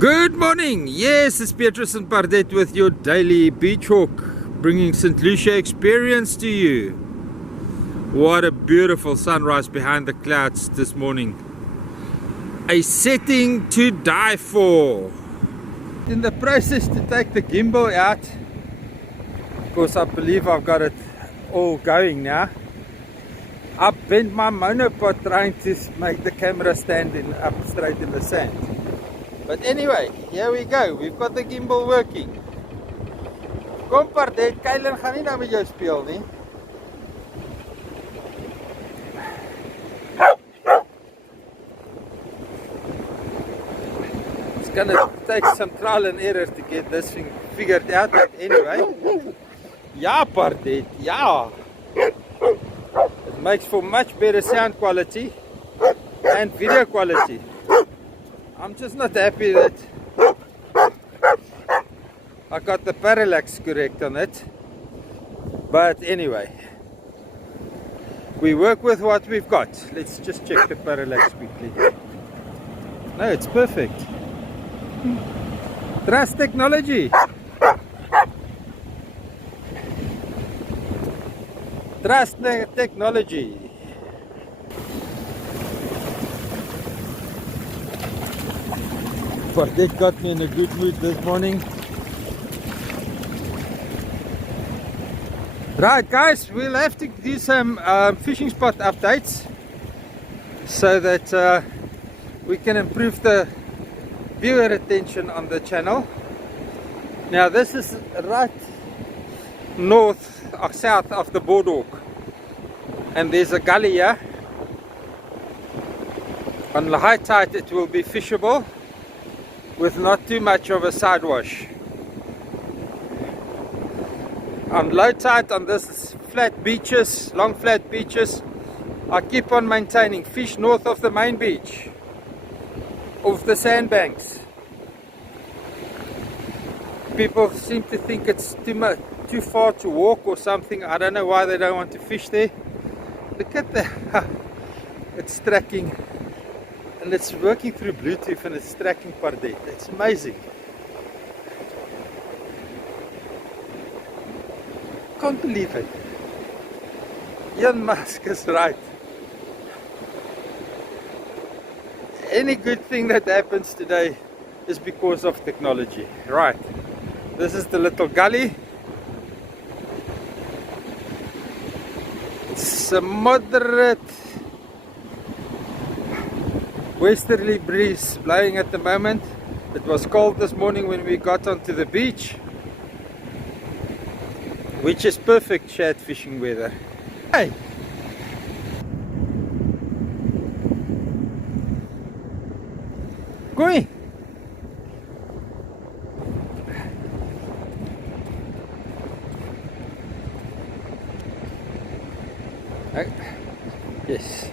Good morning. Yes, it's Petrus and Pardette with your daily beach walk, bringing St. Lucia experience to you. What a beautiful sunrise behind the clouds this morning. A setting to die for. In the process to take the gimbal out, because I believe I've got it all going now. I bent my monopod trying to make the camera stand up straight in the sand. But anyway, here we go. We've got the gimbal working. Kom Pardette, Kylen gaan nie nou met jou speel nie. It's gonna take some trial and error to get this thing figured out, but anyway. Ja Pardette, ja. It makes for much better sound quality and video quality. I'm just not happy that I got the parallax correct on it. But anyway, we work with what we've got. Let's just check the parallax quickly. No, it's perfect. Trust technology. Trust technology. Pardette got me in a good mood this morning. Right guys, we'll have to do some fishing spot updates so that we can improve the viewer attention on the channel. Now this is right south of the boardwalk, and there's a gully here. On the high tide it will be fishable with not too much of a side wash. On low tide on this flat beaches, long flat beaches, I keep on maintaining fish north of the main beach, of the sandbanks. People seem to think it's too far to walk or something. I don't know why they don't want to fish there. Look at the it's tracking. And it's working through Bluetooth and it's tracking Pardette. It's amazing. Can't believe it. Elon Musk is right. Any good thing that happens today is because of technology. Right. This is the little gully. It's a moderate westerly breeze blowing at the moment. It was cold this morning when we got onto the beach, which is perfect shad fishing weather. Hey! Koi! Yes.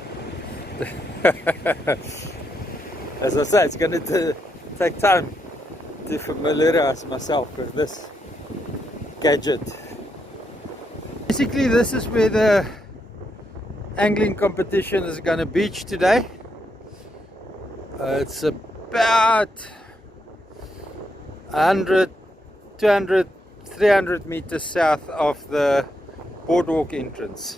As I say, it's going to take time to familiarize myself with this gadget. Basically, this is where the angling competition is going to beach today. It's about 100, 200, 300 meters south of the boardwalk entrance.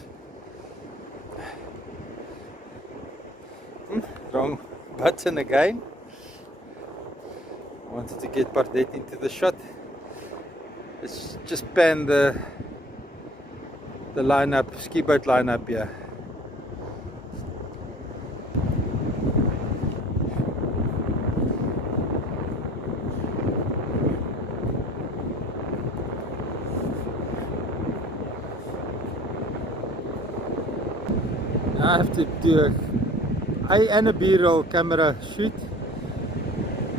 Wrong button again. I wanted to get Pardette into the shot. Let's just pan the lineup, ski boat lineup here. Now I have to do and a B-roll camera shoot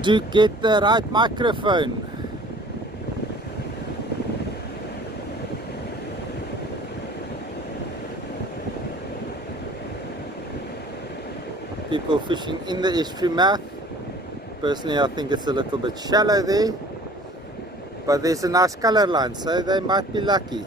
to get the right microphone. People fishing in the estuary mouth. Personally, I think it's a little bit shallow there, but there's a nice color line, so they might be lucky.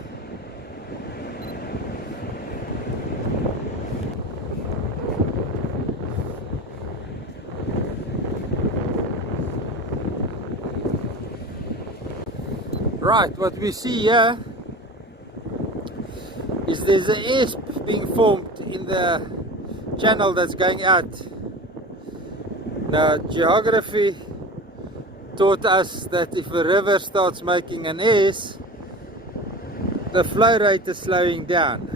Right, what we see here is there's an S being formed in the channel that's going out. Now, geography taught us that if a river starts making an S, the flow rate is slowing down.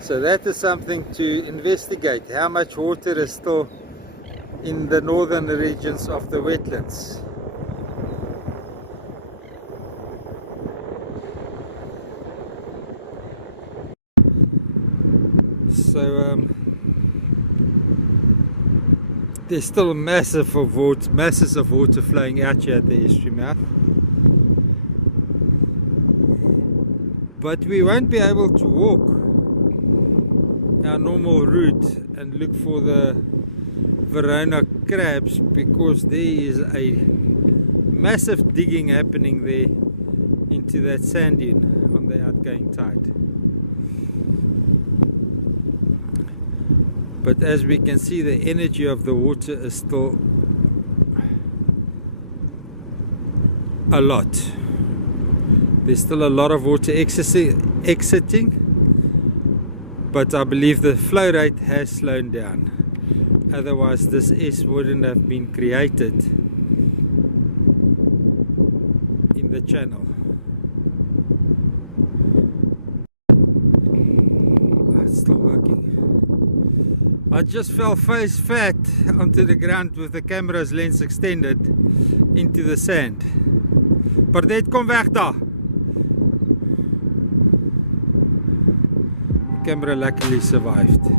So that is something to investigate, how much water is still in the northern regions of the wetlands. So there's still masses of water flowing out here at the estuary mouth, but we won't be able to walk our normal route and look for the Verona crabs because there is a massive digging happening there into that sand dune on the outgoing tide. But as we can see, the energy of the water is still a lot. There's still a lot of water exiting, but I believe the flow rate has slowed down. Otherwise this S wouldn't have been created in the channel. It's still working. I just fell face flat onto the ground with the camera's lens extended into the sand. Pardette, kom weg daar! The camera luckily survived.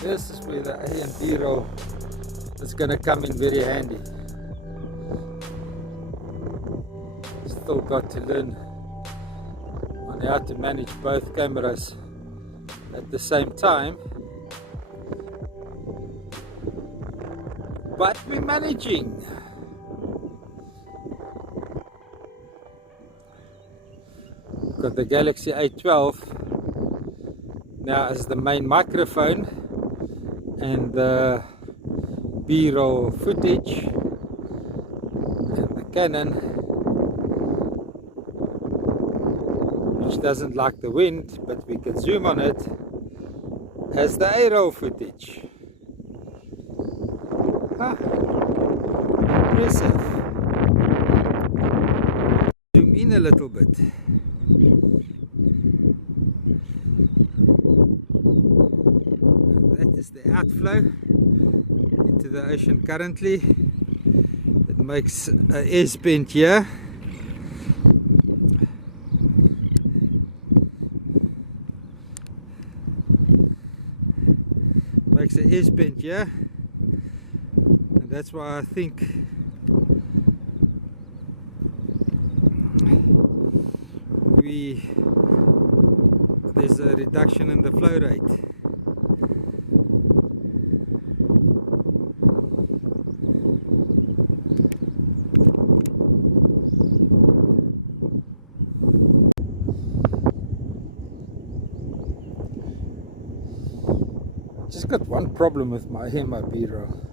This is where the A and B roll is going to come in very handy. Still got to learn on how to manage both cameras at the same time, but we're managing. Got the Galaxy A12 now as the main microphone, and the B-roll footage, and the Canon, which doesn't like the wind but we can zoom on it, has the A-roll footage. Impressive. Zoom in a little bit. That is the outflow into the ocean currently. It makes a S-bend here. Makes a S-bend here, and that's why I think there's a reduction in the flow rate. Just got one problem with my B-roll.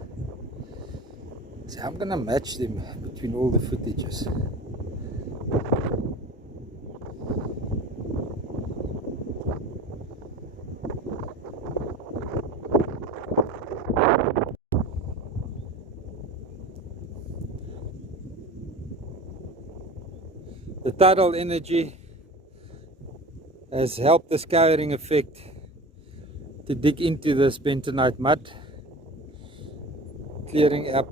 So I'm gonna match them between all the footages. The tidal energy has helped the scouring effect to dig into this bentonite mud, clearing up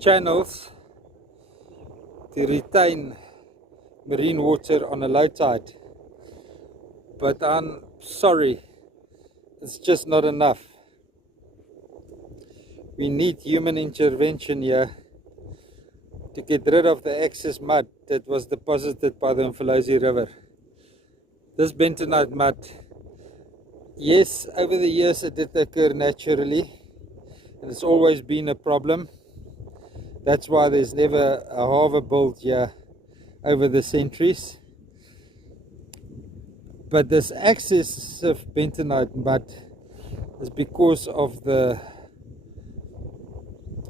channels to retain marine water on a low tide. But I'm sorry, it's just not enough. We need human intervention here to get rid of the excess mud that was deposited by the Mfolozi River. This bentonite mud, yes, over the years it did occur naturally, and it's always been a problem. That's why there's never a harbour built here over the centuries. But this excessive bentonite mud is because of the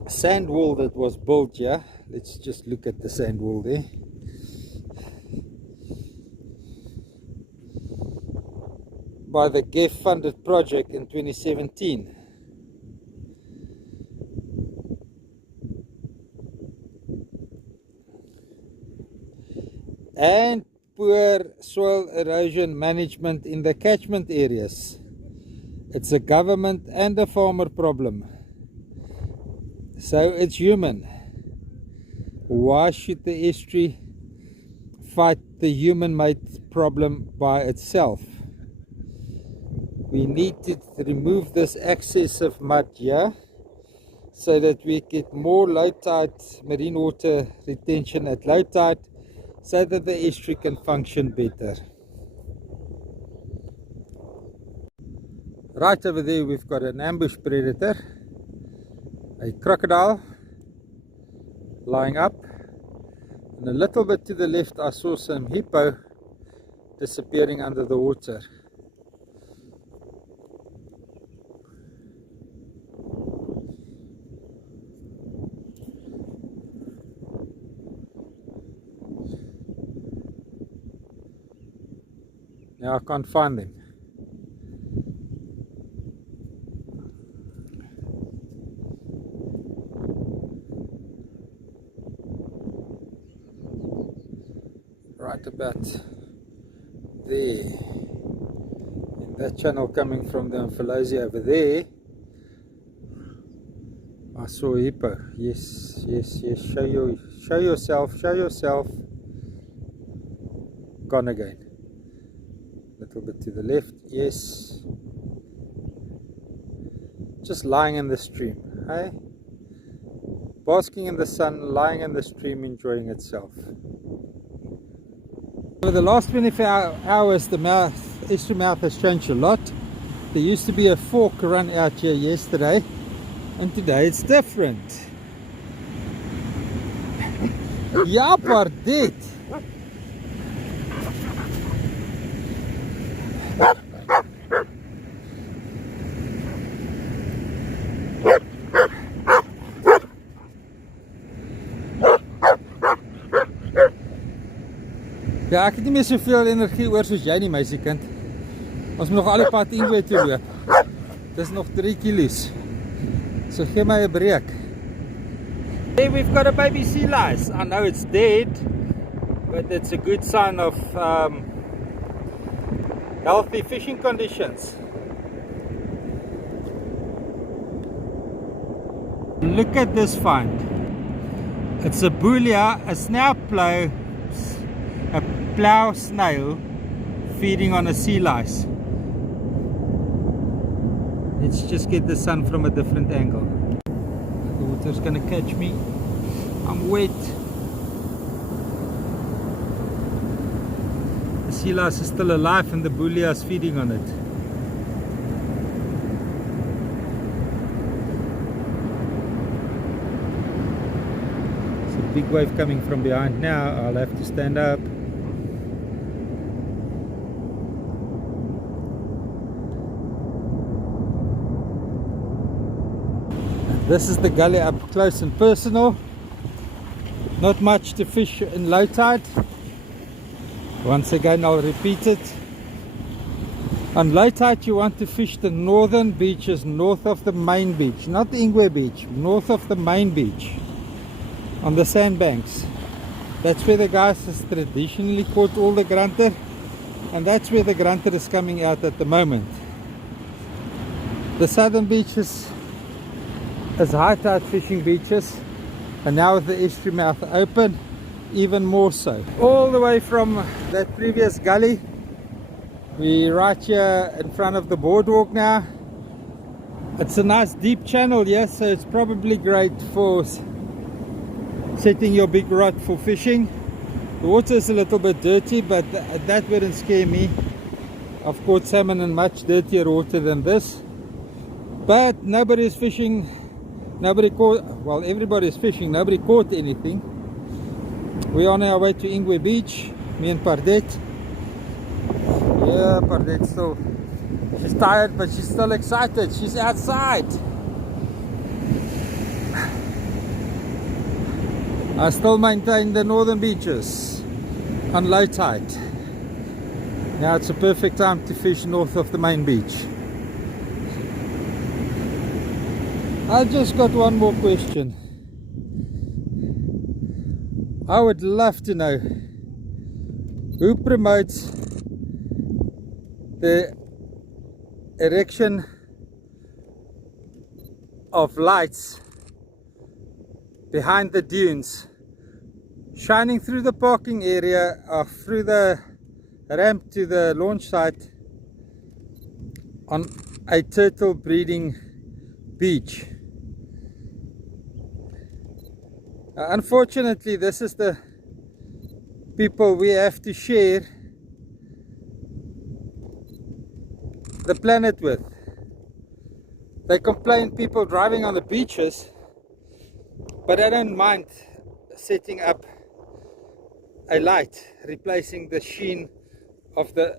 sand wall that was built here. Let's just look at the sand wall there. By the GEF funded project in 2017. And poor soil erosion management in the catchment areas. It's a government and a farmer problem. So it's human. Why should the estuary fight the human-made problem by itself? We need to remove this excess of mud here so that we get more low tide marine water retention at low tide, so that the estuary can function better. Right over there we've got an ambush predator, a crocodile lying up, and a little bit to the left I saw some hippo disappearing under the water. Now I can't find them. Right about there, in that channel coming from the Mfolozi over there, I saw a hippo. Yes, yes, yes. Show yourself. Gone again. Little bit to the left. Yes. Just lying in the stream. Hey? Basking in the sun, lying in the stream, enjoying itself. Over the last 24 hours, the estuary mouth has changed a lot. There used to be a fork run out here yesterday, and today it's different. Ja, Pardette. Ja, ek het nie meer soveel energie oor soos jy nie, meisiekind. Ons moet nog al die pad Ingwe toe loop. Dis nog 3 kilos. So gee my 'n breek. Hey, we've got a baby sea lice. I know it's dead, but it's a good sign of healthy fishing conditions. Look at this find. It's a bulia, a plow snail feeding on a sea lice. Let's just get the sun from a different angle. The water's gonna catch me. I'm wet. The sea lice is still alive and the bulia is feeding on it. It's a big wave coming from behind now. I'll have to stand up. This is the gully up close and personal. Not much to fish in low tide. Once again, I'll repeat it. On low tide, you want to fish the northern beaches north of the main beach, not the Ingwe beach, north of the main beach, on the sandbanks. That's where the guys has traditionally caught all the grunter, and that's where the grunter is coming out at the moment. The southern beaches as high tide fishing beaches, and now with the estuary mouth open, even more so. All the way from that previous gully, we're right here in front of the boardwalk now. It's a nice deep channel here, so it's probably great for setting your big rod for fishing. The water is a little bit dirty, but that wouldn't scare me. I've caught salmon in much dirtier water than this, but nobody's fishing. Nobody caught, well, everybody's fishing, nobody caught anything. We're on our way to Ingwe Beach, me and Pardette. Yeah, Pardette still, she's tired, but she's still excited. She's outside. I still maintain the northern beaches on low tide. Now it's a perfect time to fish north of the main beach. I just got one more question. I would love to know who promotes the erection of lights behind the dunes, shining through the parking area or through the ramp to the launch site on a turtle breeding beach. Unfortunately, this is the people we have to share the planet with. They complain people driving on the beaches, but I don't mind setting up a light, replacing the sheen of the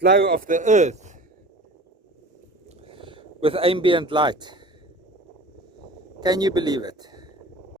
glow of the earth with ambient light. Can you believe it?